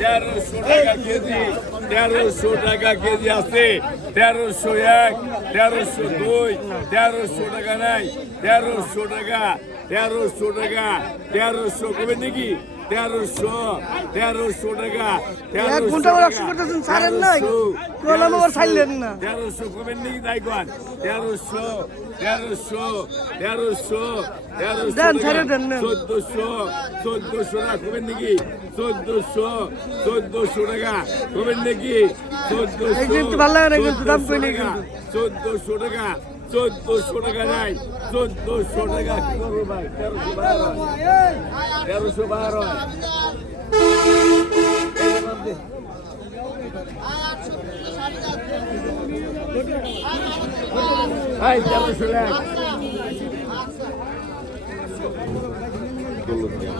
তেরোশো টাকা কেজি তেরোশো টাকা কেজি আছে তেরোশো এক তেরোশো দুই তেরোশো টাকা নাই তেরোশো টাকা তেরোশো টাকা তেরোশো কবে নাকি তেরোশো তেরোশো টাকা এক ঘণ্টা করে একশো করতেছেন, ছাড়েন নাই। কলম আবার ছাড়লেন না। তেরোশো কবে নাকি তাই কন তেরোশো তেরোশো তেরোশো তেরোশো। চোদ্দশো চোদ্দশো টাকা কবেন নাকি চোদ্দশো চোদ্দশো টাকা কবেন নাকি চোদ্দশো এই যে একটু ভালো লাগে না, কিন্তু দাম কই নেই চোদ্দশো টাকা চোদ্দশো টাকা নাই। চোদ্দশো টাকা কি করব ভাই? তেরোশো বারো তেরোশো বারো তেরোশো লাখ।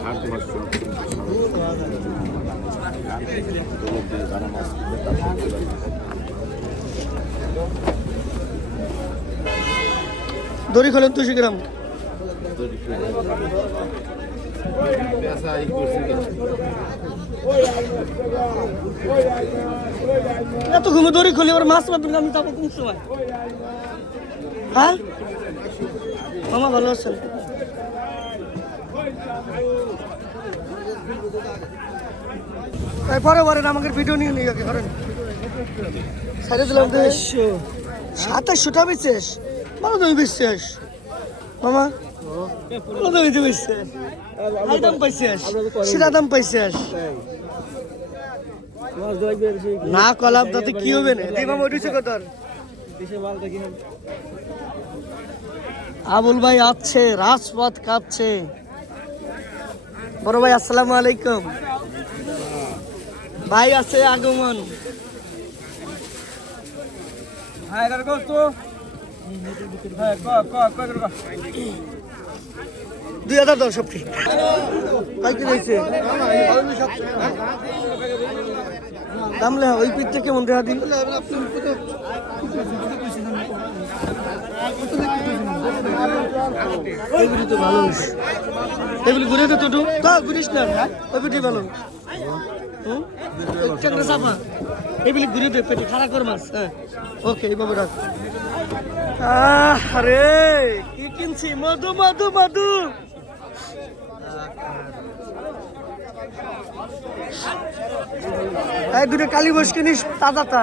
হাট মাস দড়ি খোলেন দুশো গ্রাম। এত ঘুমে দড়ি খুলি ওর মাছ পাবেন আমি যাব কোন সময়? হ্যাঁ? মামা ভালো আছেন? পরে পরে আমাকে ভিডিও নিয়ে নিয়ে করেন সাড়ে দিলাম দেড়শো সাতাশশোটা বিশেষ ভালো তুমি বিশ্বাস। মামা ভালো তুমি তো বিশ্বাস হাই দাম পাইছিস। সিরা দাম পাইছিস। না কলাম তাতে কি হবে না দিবা মরিছে কত? আবুল ভাই আছে রাজপথ কাঁপছে। বড় ভাই আসসালামু আলাইকুম। ভাই আছে আগমন। দুই হাজার দশ সব ঠিক। কি রয়েছে দামলে ওই পিঠটা কেমন দেখা দিন এগুলি তো ভালো। এগুলি ঘুরে তো একটু। তা ঘুরিস না ওই পিঠে ভালো। চাংড়া চাপা। এগুলি ঘুরে দে পেটে খারাপ কর মাছ হ্যাঁ। ওকে এইভাবে রাখ। আরে কি কিনছি? মধু মধু মধু। দুটো কালী বস কিনিস তাজা তা।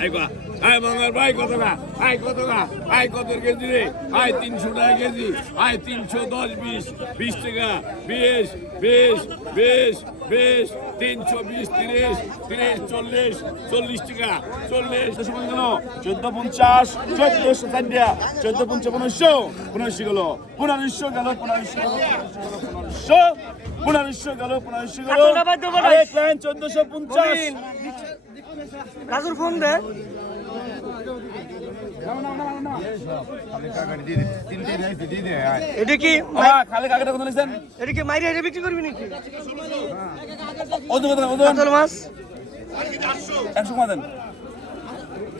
আই গা আই মঙ্গল ভাই, কত গা? আই কত গা? আই কত কেজি রে? আই তিনশো টাকা কেজি। আই তিনশো দশ বিশ বিশ টাকা। বিশ বিশ বিশ বিশ, তিনশো বিশ, তিরিশ তিরিশ, চল্লিশ চল্লিশ টাকা। চল্লিশ গেল চোদ্দ পঞ্চাশ, চোদ্দশো চান্ডিয়া চোদ্দ পঞ্চাশ পনেরোশো পনেরোশো গেল পনেরোশো গেল পনেরোশো গেল। পনেরোশো পনেরোশো গেল পনেরোশো গেল লাইন চোদ্দশো পঞ্চাশ। রাজুর ফোন দে। এটা কি খালি কাকেটা কত নিছেন এটা কি মাইরে এটা বিক্রি করবি নাকি? ওজন ওজন? মাছ। একশো কমা দেন।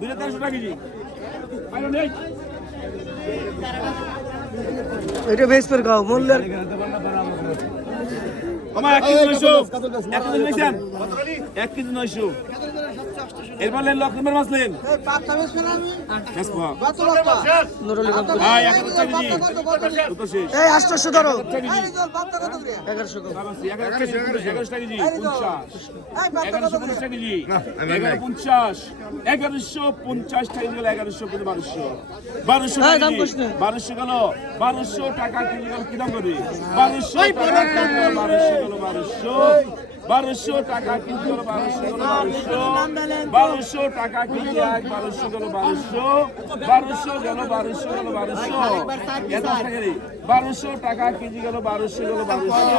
দুটা তেরোশো টাকা কেজি। এটা বেশ পর গাও মূল্য আমার এক কেজি নয়শো। এক কেজি নিয়েছেন এক কেজি নয়শো। এরপর লেন লক্ষ নম্বর মাছ লেন। ভাই কেজি। দুটো এই ধরো। এগারোশো। এগারোশো টাকা কেজি এগারোশো পঞ্চাশ এগারো এগারোশো পঞ্চাশ। টাকা গেল এগারোশো কিন্তু বারোশো। বারোশো। বারোশো গেল বারোশো টাকা কেজি গেল কি দাম করবি বারোশো বারোশো গেল বারোশো। বারোশো টাকা কেজি গেল বারোশো গেল বারোশো। বারোশো টাকা কেজি এক বারোশো গেল বারোশো। বারোশো গেল বারোশো গেল বারোশো। বারোশো টাকা কেজি গেল বারোশো গেল বারোশো।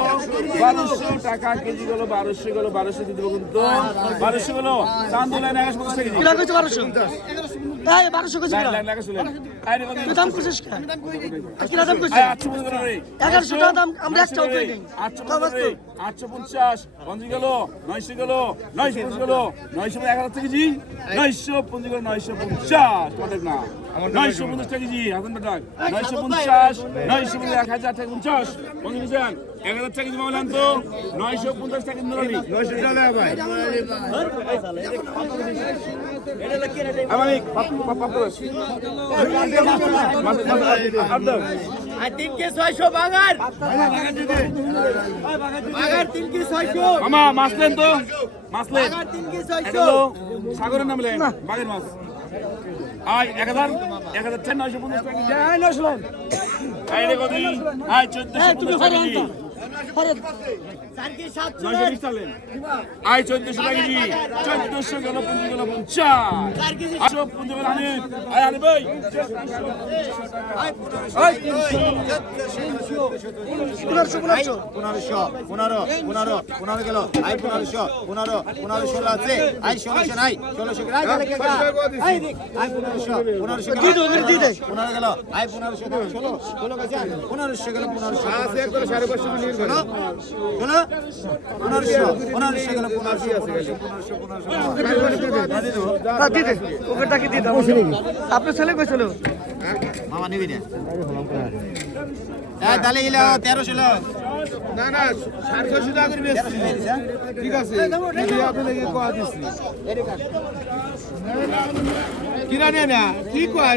বারোশো টাকা কেজি গেল বারোশো গেল বারোশো। দিতে বারোশো গেল। চান্দুলেন একশো এই বারোশো কইছো কিরা লাইন লাগা শুলেন আরে কত তুই দাম কইছিস কে আর কিরা দাম কইছিস আয় আটশো পঞ্চাশ করে রে এগারোশো টাকা দাম আমরা একটাও কই নেই আটশো পঞ্চাশ রে আটশো পঞ্চাশ পঞ্চাশ গেল নয়শো গেল নয়শো পঞ্চাশ গেল নয়শো এগারো থেকে জি গেল নয়শো পঞ্চাশ না নয়শো পঞ্চাশ টাকা জি হাসান বেটাক নয়শো পঞ্চাশ নয়শো পঞ্চাশ এক হাজার টাকা পঞ্চাশ পঞ্চাশ বুঝছেন এক হাজার টাকা জি মামলা আনতো নয়শো পঞ্চাশ টাকা দিন নয়শো টাকা ভাই আমার এই পাপ পাপ পাপ করে মাছ মাছ আর মামা মাছ তো। মাছ লেন এটা হলো সাগরের নাম লেন বাগের মাছ। আয় এক হাজার এক হাজার চার নয়শো পঞ্চাশ টাকা। কেজি। নয়শো আয় রে কদি আয় চোদ্দশো তুমি আয় চোদ্দশো টাকা কেজি চোদ্দশো গেল পঞ্চাশ গেল পঞ্চাশ। আটশো পঞ্চাশ গেল আনে। আয় আনে ভাই। পনেরোশো। পনেরোশো পনেরো পনেরো পনেরো গেল। আই পনেরোশো পনেরো পনেরো ষোলো আছে। আই ষোলোশো নাই ষোলোশো আই পনেরোশো পনেরোশো পনেরো গেল। আই পনেরোশো ষোলো ষোলো পনেরোশো গেল। পনেরোশো ষোলো আপনার ছেলে কইছিল মামা নিবি না। তাহলে ইলা তেরোশো লো না না সাড়ে টাকা করে বেচছি। ঠিক আছে আপনাকে কোয়া দিচ্ছি কিনা নে না? কি কোয়া?